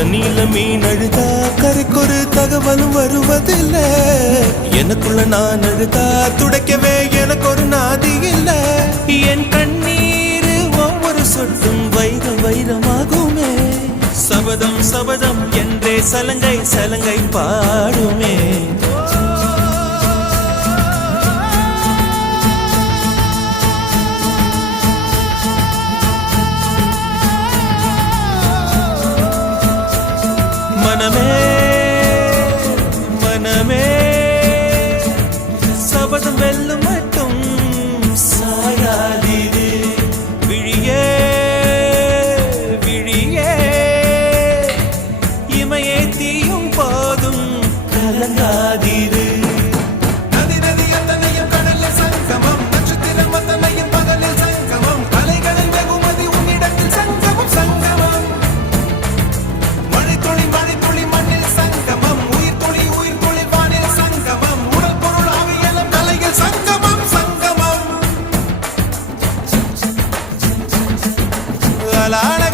தண்ணியில மீன் அழுதா கரைக்கொரு தகவலும் வருவதில்லை. எனக்குள்ள நான் அழுதா துடைக்கவே எனக்கு ஒரு நாதி இல்லை. என் கண்ணீர் ஒவ்வொரு சொட்டும் வைரம் வைரமாகுமே. சபதம் சபதம் என்றே சலங்கை சலங்கை பாடுமே. மனமே மனமே சபதம் வெல்லும் மட்டும் சாயாதீது. விழியே விழியே இமையே தீயும் போதும் கலங்காதீது. நதி நதி அத்தனையும் கடலில் சங்கமம், நட்சத்திரம் அத்தனையும் பகலில் சங்கமம், அலைகளின் வெகுமதி உன்னிடத்தில் சங்கமம் சங்கமம். மழை துளி மண்ணில் சங்கமம், உயிர் துளி வானில் சங்கமம், உடல் பொருள் ஆவியெல்லாம் தலையில் சங்கமம் சங்கமம். அலாலை